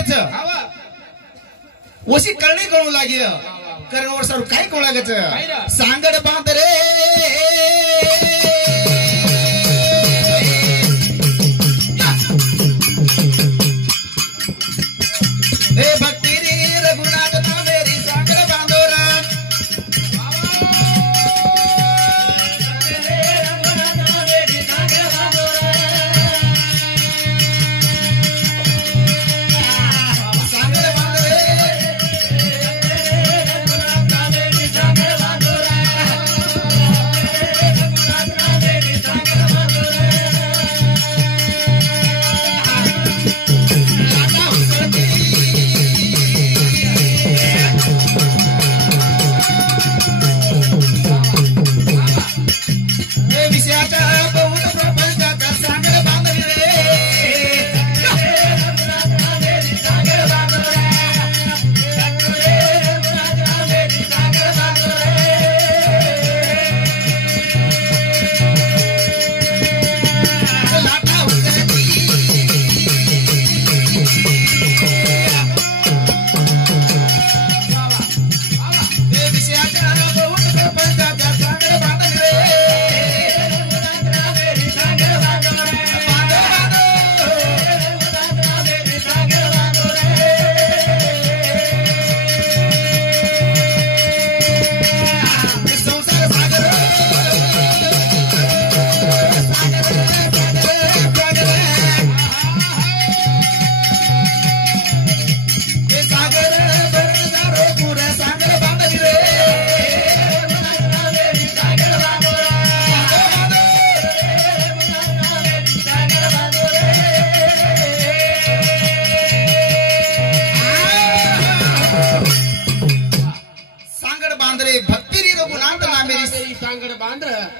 लागेच ओशी करणी कळू लागे करण वर्षावर काय कळू लागेच सांगड बांध रे हे भक्ती रे रघुनाथ ना मेरी सांगड बांधो रे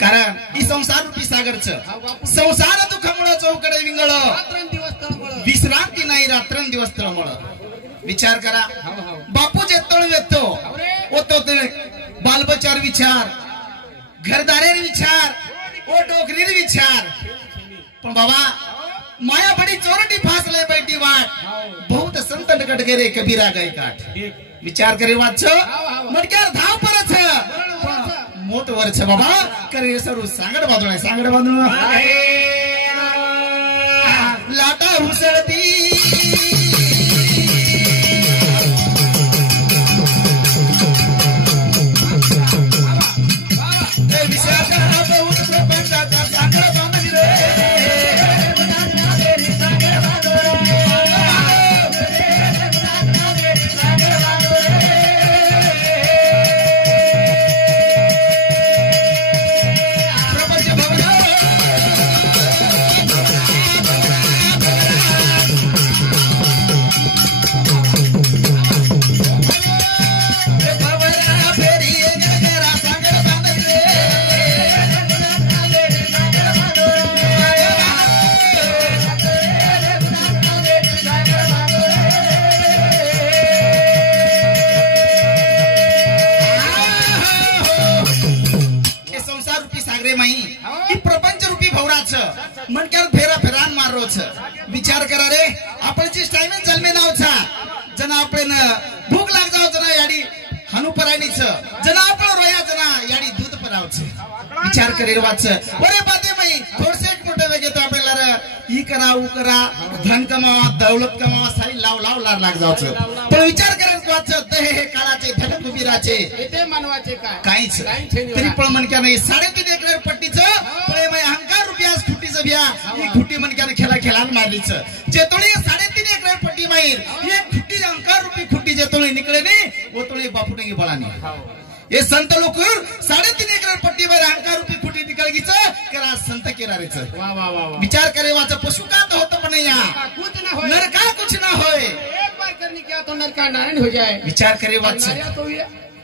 कारण ही संसार रूपी सागरचं संसार दुःखामुळे चौकडे विंगळ विश्रांती नाही रात्रंदिवस तळमळ विचार करा बापू जे तळ येतो ओतो बालबचार विचार घरदारे विचार ओ डोकरी विचार पण बाबा माया बडी चोरटी फासले बैठी वाट बहुत संत निकट गेले कबीरा गई काठ विचार करे वाच मडक्यार धाव परच मोठ वर्ष बाबा करे सर्व सांगड बांधून लाटा हुसळती विचार करा रे आपण टाइम जन्मे नावचा जना आपण भूक लाग जाव जना याडी हनु परायनीच जना आपण रोया जना याडी दूध परावच विचार करे वाच बरे बाते मई थोडसे एक मोठे वेग येतो आपल्याला ई करा उ करा धन कमावा दौलत कमावा सारी लाव लाग जावच पण विचार करत वाच हे काळाचे धन कुबीराचे ते मानवाचे काहीच तरी पण मन क्या नाही 3.5 एकर पट्टीचं पण मई अहंकार रुपया फुटीचं बिया ही खुटी मन क्या खेळा मारलीच जेतोळी 3.5 एकर पट्टी माईर एक खुटी अहंकार रुपी खुटी जेतोळी निकळे नी वो तोळी बापुटेंगी बळानी ये संत लोक 3.5 एकर पट्टी वर अहंकार रुपी खुटी निकळगीच करा संत केरारेच वाह वाह वाह विचार करे वाचा पशु का तो होत पण या कुछ ना होए नरका कुछ ना होए एक बार करने क्या तो नरका नारायण हो जाए विचार करे वाचा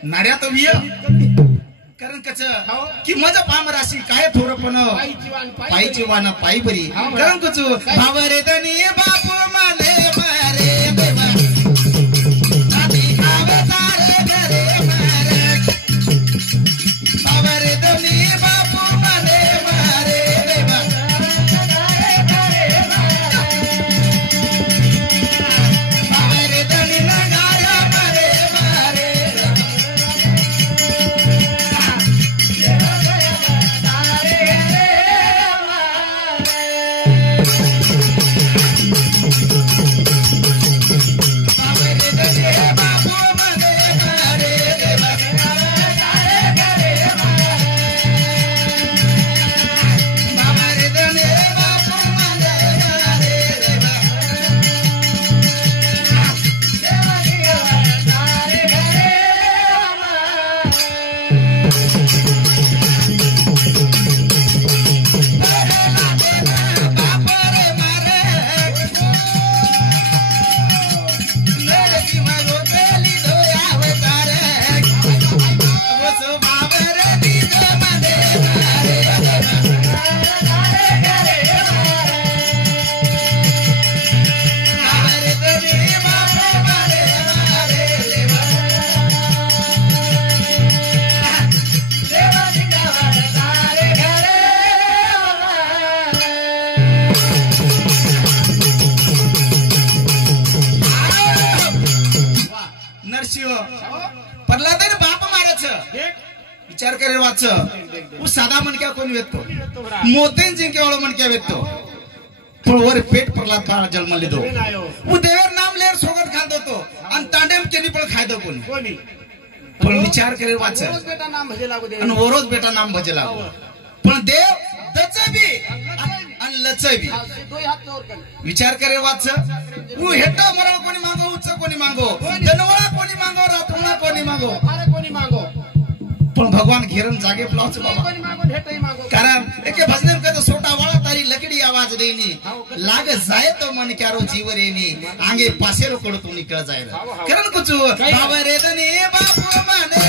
नाड्या तो विय कारण कच की मज पाम राशी काय थोरपण पायची वान पायी बरी कारण कच भावरे दनी बापू माने मारे देवा आधी अवतार करे मारे भावरे दनी बापू माने मारे देवा प्रल्हाद बाप मारायच देख विचार करे वाच वो साधा मनक्या कोण वेतो तो बरा मोतेन जिंके वाळो मनक्या वेतो पण वर पेट प्रल्हाद बाळ जन्म लिदो कोण आयो वो देवर नाम लेर सोगत खातो तो आणि तांडेम केली पण खायदो कोणी कोणी पण विचार करे वाच रोज बेटा नाम भजे लागू दे आणि वरोज बेटा नाम भजे लागो पण देव दचबी आणि लचबी दोय हात नवर कर विचार करे वाच वो हेटो मरण कोणी मागो उच्च कोणी मागो जनवळा कोणी मागो रातवळा कोणी मागो अरे कोणी मागो पण भगवान घेरन जागे प्लावच बाबा कोणी मागो भेटई मागो कारण एके भजने में कहते सोटा वाला तारी लकड़ी आवाज देनी लाग जाए तो मन क्यारो जीव रेनी आगे पासेरो कोड़ तू निकल जाए कारण कुछ बाबरे दने बापू माने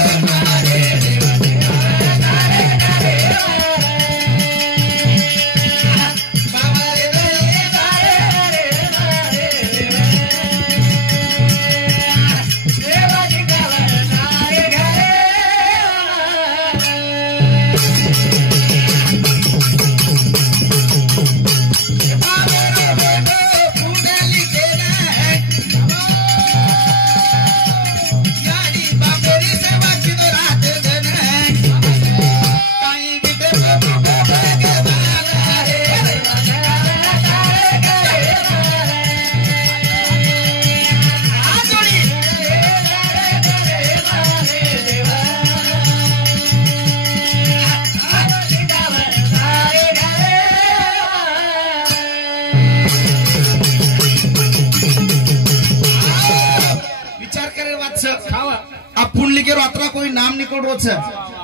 कोई नाम निकोडोच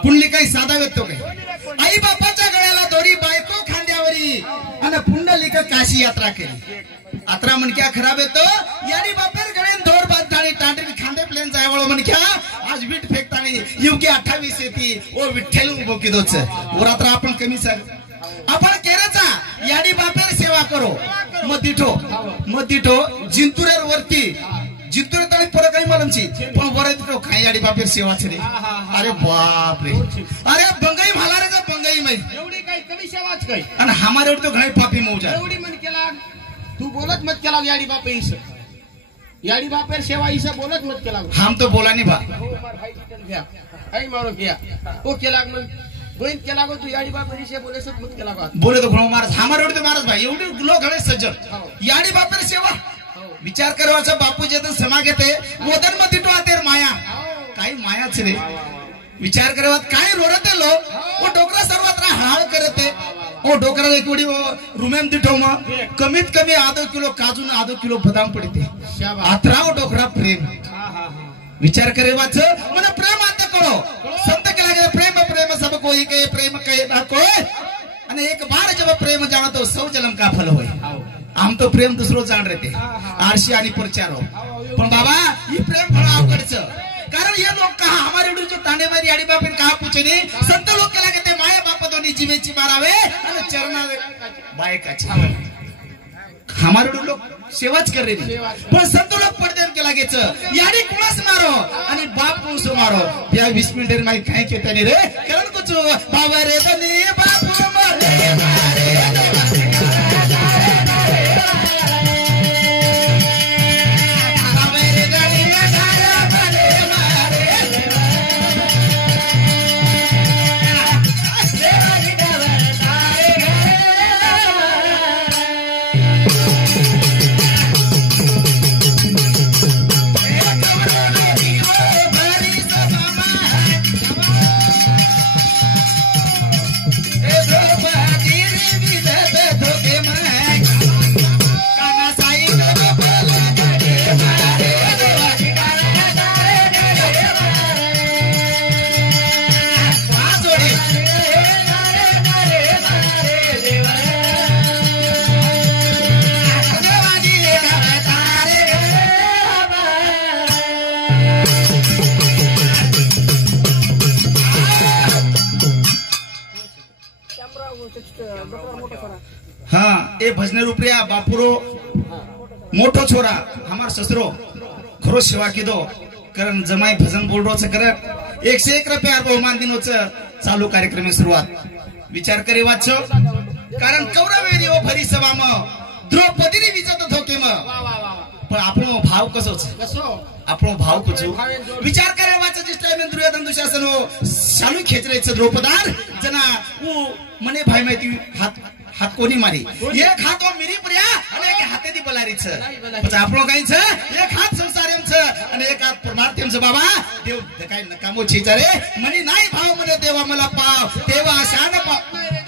पुंडली काही साधा व्यक्तो काही आई बापाच्या गळ्याला दोरी बायको खांद्यावरी आणि पुंडलिक काशी यात्रा केली यात्रा मनक्या खराब येतो यारी बापेर गळेन दोर बांधतानी टांडरी खांदे प्लेन जायवळो मनक्या आज वीट फेकतानी युगे 28 येती ओ विठ्ठल उभो किदोच वरात्र आपण कमी सांग आपण केराचा याडी बापेर सेवा करो मदिठो जिंतुरेर वरती जिंतुरे तळी पर काही मालमची पण वरत तो खाई याडी बापेर सेवा छे अरे बाप रे अरे बंगई मला रे बंगई मै एवढी काही कमी सेवाच काही आणि हमारे तो घणे पापी मौजा एवढी मन केला तू बोलत मत केला याडी बापे इस याडी बापेर सेवा इस बोलत मत केला हम तो बोला नहीं बा हो मार भाई चल गया आई मारो गया ओ केला मन गोइन केला गो तू याडी बापेर से बोले सब मत केला बोले तो घणो मारस हमारे तो मारस भाई एवढी गुलो घणे सज्जन याडी बापेर सेवा विचार करवाचा बापू जे तर समा घेते मोदन मध्ये तो आतेर माया काही मायाच रे विचार करवात काय रोडते लोक वो डोकरा सर्वत्र हाळ करते ओ डोकरा एक वडी रूमेम दिठो म कमीत कमी आधो किलो काजू न आधो किलो बदाम पडते आत्राव डोकरा प्रेम विचार करेवाच मन प्रेम आते करो संत केला प्रेम प्रेम सब कोई के प्रेम कहे ना कोई અને એક બાર જબ પ્રેમ જાણો તો સૌ જન્મ का फल होय आम तो प्रेम दुसरो जाण रे ते आरशी आणि प्रचारो पण बाबा ही प्रेम फळ आवडचं कारण ये लोक कहा हमारे उडू जो तांडेवारी आडी बापेन कहा पूछेने संत लोक केला के ते माया बाप दोनी जीवेची मारावे आणि चरणा बायकाची हमारे उडू लोक सेवाच कर रे पण संत लोक पडदेम केला गेच याडी कुणास मारो आणि बाप कुणस मारो या 20 मिनिट रे माई काय केतानी रे कारण कुछ बाबा रे दनी बाप मारे मारे हाँ ए भजने रूपया बापुरो मोटो छोरा हमार ससरो खरो सेवा की दो कारण जमाई भजन बोल रो कर 101 रुपया बहुमान दिनो चालू कार्यक्रम सुरुवात विचार करे वाचो कारण कौरवेरी ओ भरी सभा म द्रौपदी विजत धोके म पण આપણો ભાવ કસો છે કસો આપણો ભાવ કછો વિચાર કરે વાચ जिस टाइम में दुर्योधन दुशासन शालू खेच रहे છે द्रौपदार जना वो મને ભાઈ માહિતી हात कोणी मारी एक हात मिरी पर्या અને એક હાથેથી બલારી છે પછી આપણો કઈ છે એક હાત સંસારેમ છે અને એક હાત પરમાર્થેમ છે બાબા દેવ કઈ નકામો છે ચારે મને नाही भाव મને देवा मला पाव तेव्हा आशा न पाव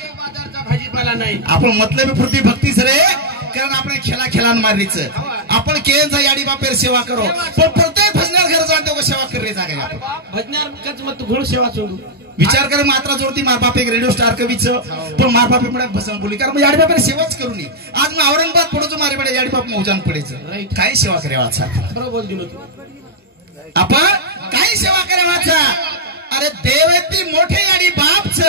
देव बाजारचा भाजीपाला नाही आपण मतलब पूर्ती भक्ती सरे कारण आपण खेळा खेळान मारलीच आपण केंचा याडी बापेर सेवा करो पण प्रत्येक भजनार घर जातो को सेवा करे जागे आपण भजनार कच मत घोळ सेवा सोडू विचार करे मात्रा जोरती मार बाप एक रेडिओ स्टार कवीच पण मार बापे मला भजन बोली कारण याडी बापेर सेवाच करू नी आज मी औरंगाबाद पडतो मारे बडे याडी बाप मौजान पडेच काय सेवा करे वाचा बरोबर दिलो तू आपण काय सेवा करे वाचा अरे देवेती मोठे याडी बापच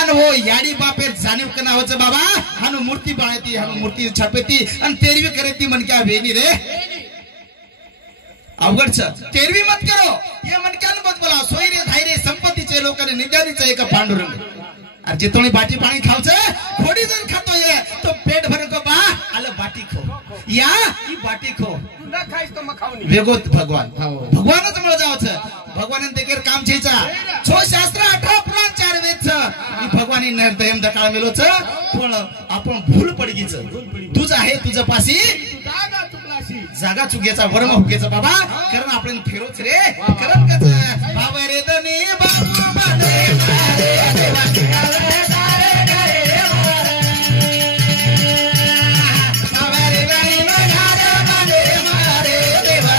आणि हो याडी बापेर जाणीव कनावचं बाबा हानु मूर्ती बाळती हानु मूर्ती छापेती आणि तेरवी करेती मनक्या वेणी रे अवघडच तेरवी मत करो ये मनक्यान मत बोला सोय रे धाय रे संपत्तीचे लोकांनी निद्यानीचं एक पांडुरंग अरे जितोणी बाटी पाणी खावचं थोडी जर खातो ये तो पेट भर को बा आलं बाटी खो या ही बाटी खो तू ना खाईस तो मग खाऊ नी वेगोत भगवान भगवानच मला जावचं भगवान देखील काम छेचा छो शास्त्र 18 पुराण 4 वेद ही भगवानी निर्दयम दकाळ मेलोच पण आपण भूल पडगीच तुझ आहे तुझ पासी जागा चुकलाशी जागा चुकीचा वर्म हुकेचा बाबा कारण आपण फिरोच रे कारण कच बाबा रे दनी बाबू बादे रे देवा काले काले रे बाबा रे दनी नगारे बादे मारे देवा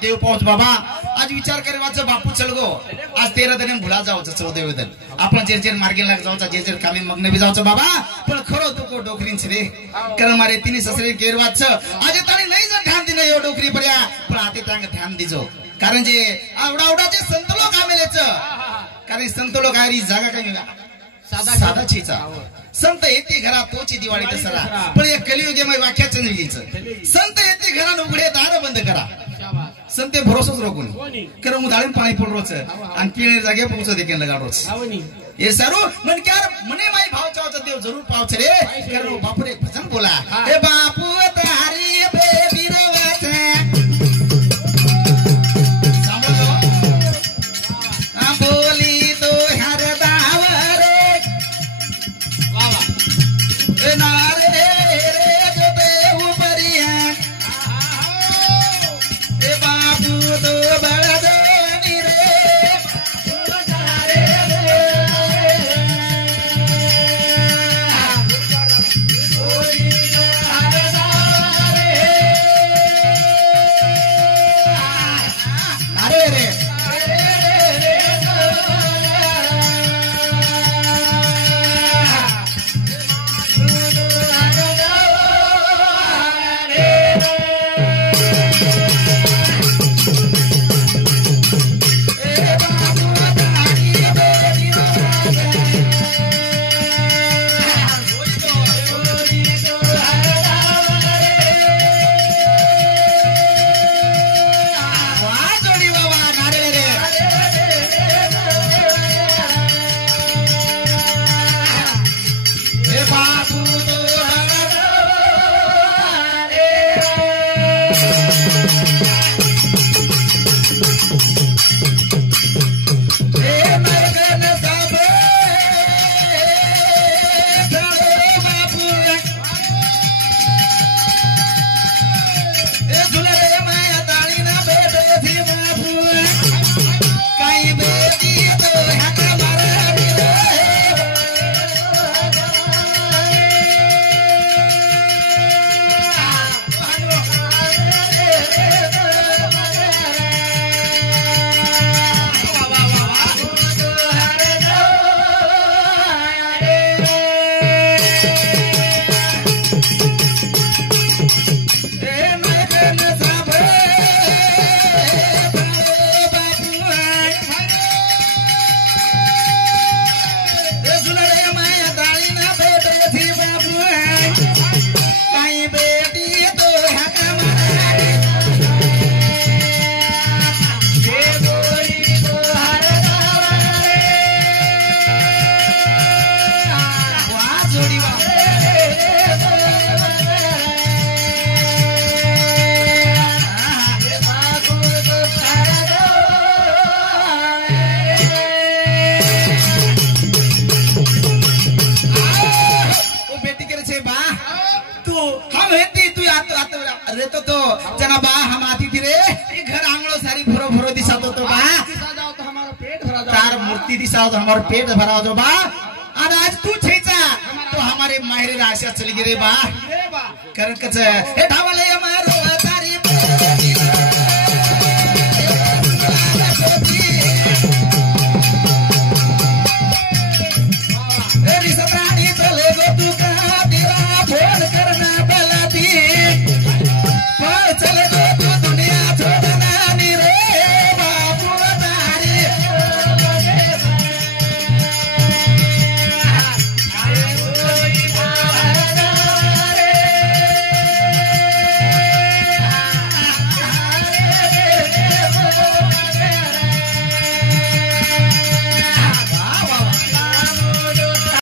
देव पहुंच बाबा आज विचार करे वाच बापू चल गो आज 13 दिन भुला जावचं 14 दिन आपण जेर मार्गे लाग जावचा जेर कामी मग्न बी जावचं बाबा पण खरो तो को डोकरीन रे कर मारे तिनी ससरे केर वाच आज ताणी नाही जर ध्यान दिने यो डोकरी पर्या पण आते तांग ध्यान दिजो कारण जे आवडावडाचे संत लोक आमेलेच कारण संत लोक आरी जागा काय साधा छीचा संत येते घरा तोची दिवाळी दसरा पण या कलियुगे मै वाक्या चंद्रीचं संत येते घरा उघडे दार बंद करा संते भरोसाच रोखून कारण उदाळून पाणी पडरोच आणि पिणे जागे पोहोच देखील लगाडरोच हे सारू मन क्या मने माई भाव चावचा देव जरूर पावच रे कारण बापूरे भजन बोला हे बापू तारी बेबी रवाचा सांभाळो बोली तो हर दावरे वा वा नारे रे जो देव परिया हे बापू तो बळजनी रे बोली तो हर दावरे रहतो तो जना बा हम आती थी रे ये घर आंगलो सारी भरो भरो दिशा तो बा दिशा जाओ तो हमारा पेट भरा जाओ तार मूर्ति दिशा तो हमारा पेट भरा दो बा और आज तू छेचा तो हमारे मायरे राशा चली गिरे बा रे बा कारण कच हे ढावाले मारो तारी